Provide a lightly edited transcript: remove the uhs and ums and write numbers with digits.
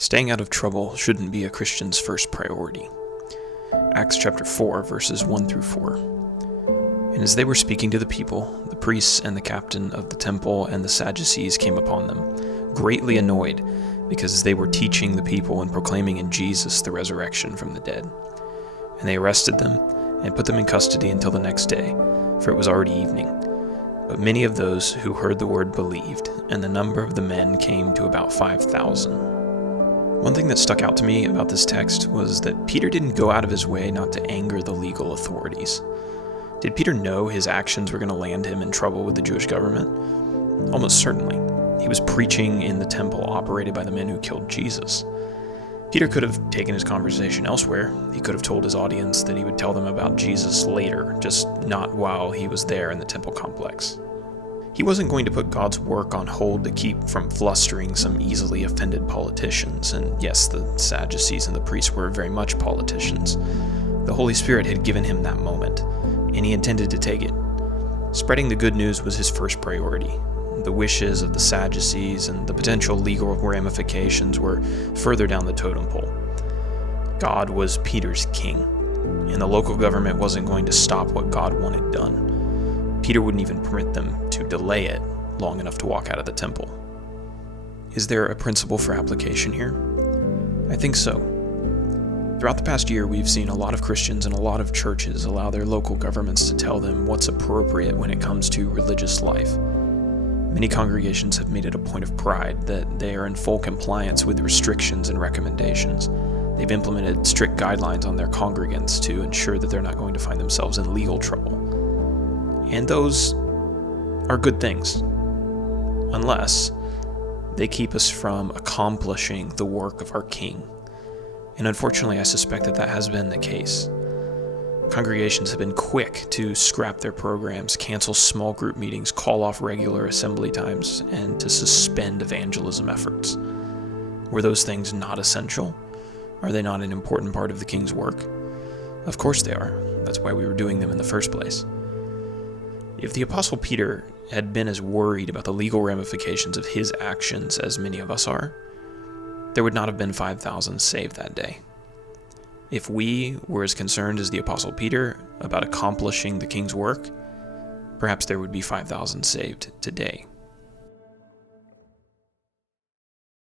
Staying out of trouble shouldn't be a Christian's first priority. Acts chapter 4, verses 1 through 4. And as they were speaking to the people, the priests and the captain of the temple and the Sadducees came upon them, greatly annoyed, because they were teaching the people and proclaiming in Jesus the resurrection from the dead. And they arrested them and put them in custody until the next day, for it was already evening. But many of those who heard the word believed, and the number of the men came to about 5,000. One thing that stuck out to me about this text was that Peter didn't go out of his way not to anger the legal authorities. Did Peter know his actions were going to land him in trouble with the Jewish government? Almost certainly. He was preaching in the temple operated by the men who killed Jesus. Peter could have taken his conversation elsewhere. He could have told his audience that he would tell them about Jesus later, just not while he was there in the temple complex. He wasn't going to put God's work on hold to keep from flustering some easily offended politicians. And yes, the Sadducees and the priests were very much politicians. The Holy Spirit had given him that moment, and he intended to take it. Spreading the good news was his first priority. The wishes of the Sadducees and the potential legal ramifications were further down the totem pole. God was Peter's king, and the local government wasn't going to stop what God wanted done. Peter wouldn't even permit them to delay it long enough to walk out of the temple. Is there a principle for application here? I think so. Throughout the past year, we've seen a lot of Christians and a lot of churches allow their local governments to tell them what's appropriate when it comes to religious life. Many congregations have made it a point of pride that they are in full compliance with restrictions and recommendations. They've implemented strict guidelines on their congregants to ensure that they're not going to find themselves in legal trouble. And those are good things, unless they keep us from accomplishing the work of our King. And unfortunately, I suspect that has been the case. Congregations have been quick to scrap their programs, cancel small group meetings, call off regular assembly times, and to suspend evangelism efforts. Were those things not essential? Are they not an important part of the King's work? Of course they are. That's why we were doing them in the first place. If the Apostle Peter had been as worried about the legal ramifications of his actions as many of us are, there would not have been 5,000 saved that day. If we were as concerned as the Apostle Peter about accomplishing the King's work, perhaps there would be 5,000 saved today.